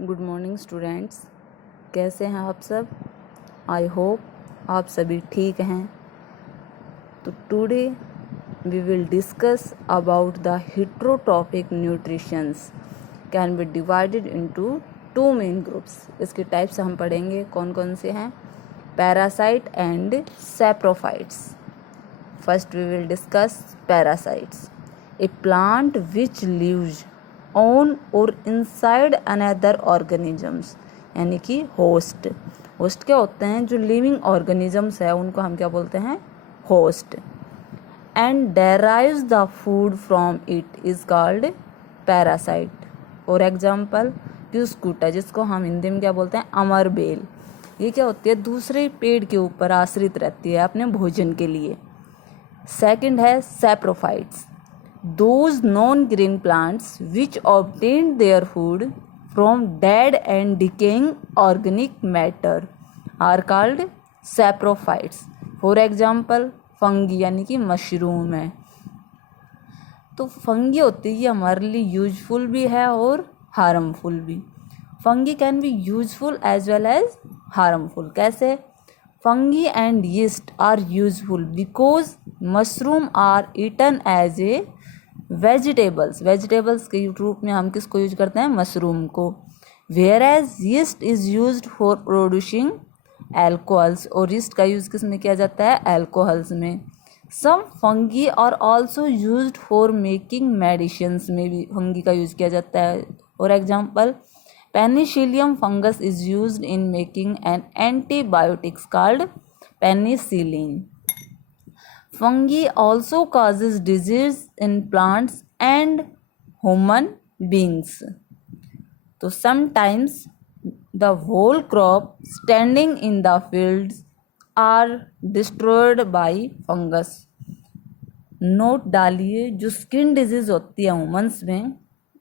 Good morning students, कैसे हैं आप सब। आई होप आप सभी ठीक हैं। तो today we will discuss about the heterotrophic nutritions can be divided into two main groups. इसके टाइप्स हम पढ़ेंगे कौन कौन से हैं, parasite and saprophytes. First we will discuss parasites, a plant which lives on or inside another organisms, यानी कि host. Host क्या होते हैं, जो लिविंग ऑर्गेनिजम्स है उनको हम क्या बोलते हैं, host. And derives the food from it is called parasite. For example cuscuta, जिसको हम हिंदी में क्या बोलते हैं, अमरबेल। ये क्या होती है, दूसरे पेड़ के ऊपर आश्रित रहती है अपने भोजन के लिए। सेकंड है saprophytes, those non-green plants which obtain their food from dead and decaying organic matter are called saprophytes. For example fungi, यानी कि मशरूम है। तो फंगी होती है, ये हमारे लिए यूजफुल भी है और हार्मफुल भी। Fungi can be useful as well as harmful. कैसे? Fungi and yeast are useful because mushroom are eaten as a vegetables के रूप में हम किसको यूज करते हैं, मशरूम को। Where as yeast is used for producing alcohols, और यीस्ट का यूज किस में किया जाता है, एल्कोहल्स में। Some fungi are also used for making medicines में भी फंगी का यूज किया जाता है। For example penicillium fungus is used in making an antibiotics called penicillin. Fungi also causes disease in plants and human beings. So sometimes the whole crop standing in the fields are destroyed by fungus. Note डालिए, जो skin disease होती है humans में,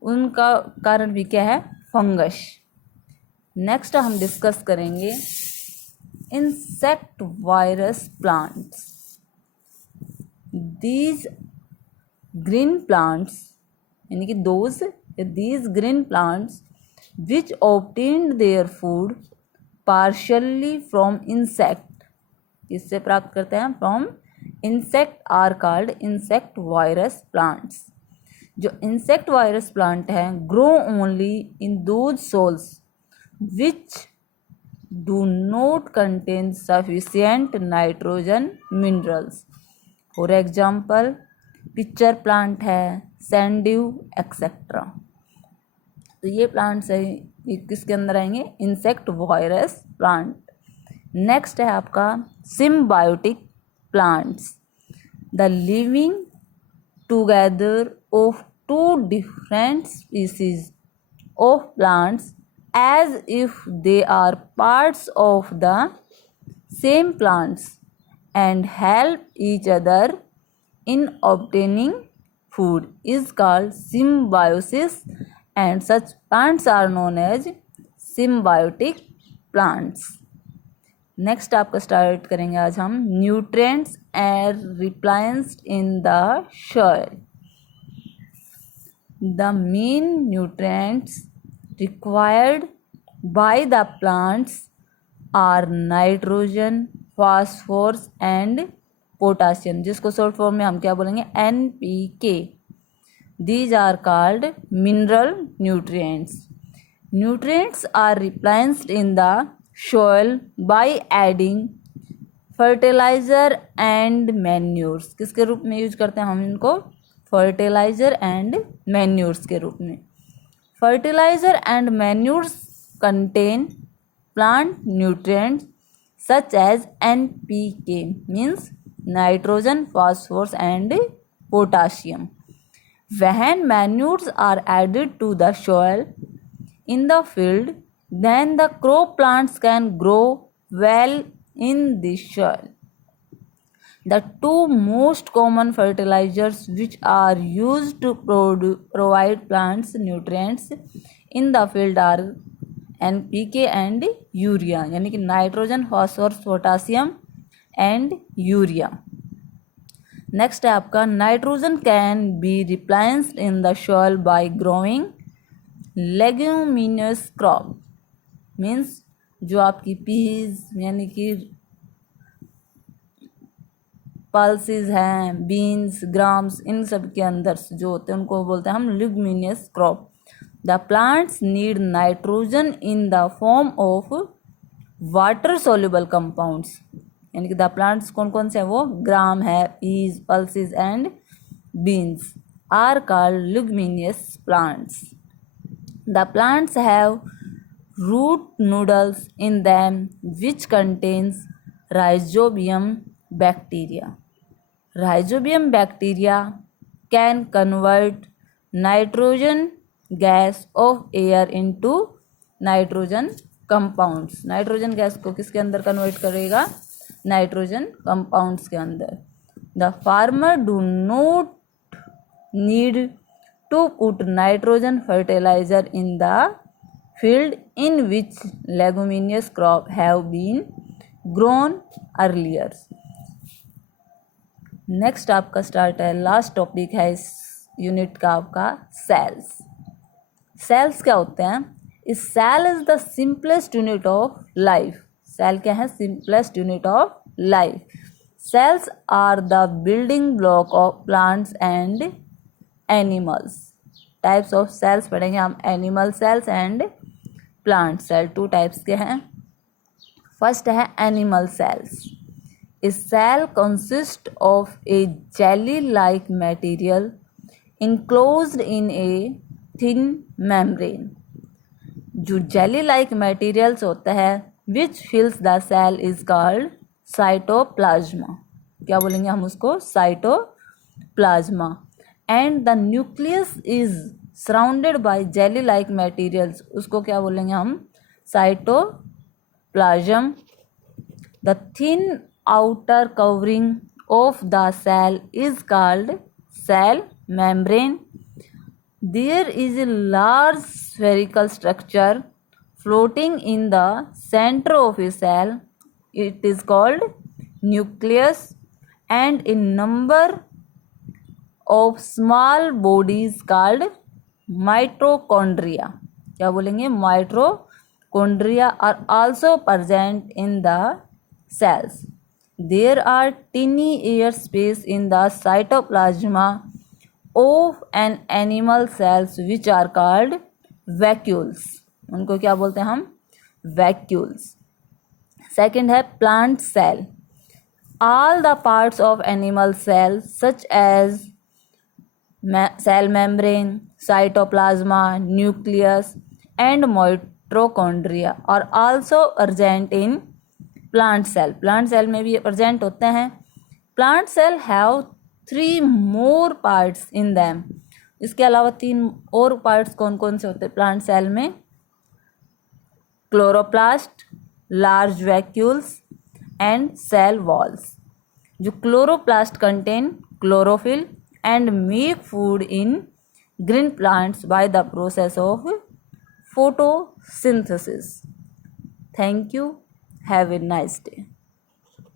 उनका कारण भी क्या है, फंगस। नेक्स्ट हम डिस्कस करेंगे insect virus plants. These green plants, यानी कि these green plants which obtained their food partially from insect, इससे प्राप्त करते हैं from insect, are called insect virus plants. जो insect virus plant है grow only in those soils which do not contain sufficient nitrogen minerals. For example pitcher plant है, सैंड्यू etcetera. तो ये plants है, ये किसके अंदर आएंगे, इंसेक्ट वायरस प्लांट। नेक्स्ट है आपका symbiotic plants, the living together of two different species of plants as if they are parts of the same plants and help each other in obtaining food is called symbiosis, and such plants are known as symbiotic plants. Next आपका start करेंगे आज हम nutrients and reliance in the soil. The main nutrients required by the plants are nitrogen, phosphorus and potassium, जिसको short form में हम क्या बोलेंगे, NPK। These are called mineral nutrients. Nutrients are replaced in the soil by adding fertiliser and manures. किसके रूप में use करते हैं हम इनको, फर्टिलाइजर एंड मैन्योर्स के रूप में। Fertilizer and manures contain plant nutrients such as NPK, means nitrogen, phosphorus and potassium. When manures are added to the soil in the field, then the crop plants can grow well in the soil. The two most common fertilizers which are used to provide plants nutrients in the field are NPK and urea, यानी कि nitrogen, phosphorus, potassium and urea. Next है आपका nitrogen can be replaced in the soil bye growing leguminous crop means जो आपकी Ps यानी कि pulses हैं, beans, grams, इन सब के अंदर जो होते हैं उनको बोलते हैं हम leguminous crop. The plants need nitrogen in the form of water soluble compounds, यानी कि द प्लांट्स कौन कौन से हैं वो ग्राम है, peas, pulses and beans are called leguminous plants. The plants have root noodles in them which contains rhizobium bacteria. Rhizobium bacteria can convert nitrogen gas of air into nitrogen compounds. Nitrogen gas को किसके अंदर convert करेगा? Nitrogen compounds के अंदर। The farmer do not need to put nitrogen fertilizer in the field in which leguminous crop have been grown earlier. Next आपका start है, last topic है इस यूनिट का आपका सेल्स। सेल्स क्या होते हैं? इस cell is the simplest unit of life. Cell क्या है? Simplest unit of life. Cells are the building block of plants and animals. Types of cells पढ़ेंगे हम, animal cells and plant cell. Two types के हैं। First है animal cells. A cell consists of a jelly-like material enclosed in a thin membrane. जो jelly-like materials होता है which fills the cell is called cytoplasma. क्या बोलेंगे हम उसको? cytoplasma. And the nucleus is surrounded by jelly-like materials. उसको क्या बोलेंगे हम? cytoplasm. The thin outer covering of the cell is called cell membrane. There is a large spherical structure floating in the center of a cell. It is called nucleus, and a number of small bodies called mitochondria. क्या बोलेंगे? Mitochondria are also present in the cells. There are tiny air space in the cytoplasm of an animal cells which are called vacuoles. उनको क्या बोलते हैं हम? vacuoles. Second है plant cell. All the parts of animal cells such as cell membrane, cytoplasm, nucleus and mitochondria are also present in plant cell. Plant cell में भी present होते हैं। Plant cell have 3 more parts in them. इसके अलावा 3 और parts कौन कौन से होते हैं प्लांट सेल में? Chloroplast, large vacuoles and cell walls. जो chloroplast contain chlorophyll and make food in green plants by the process of photosynthesis. Thank you. Have a nice day.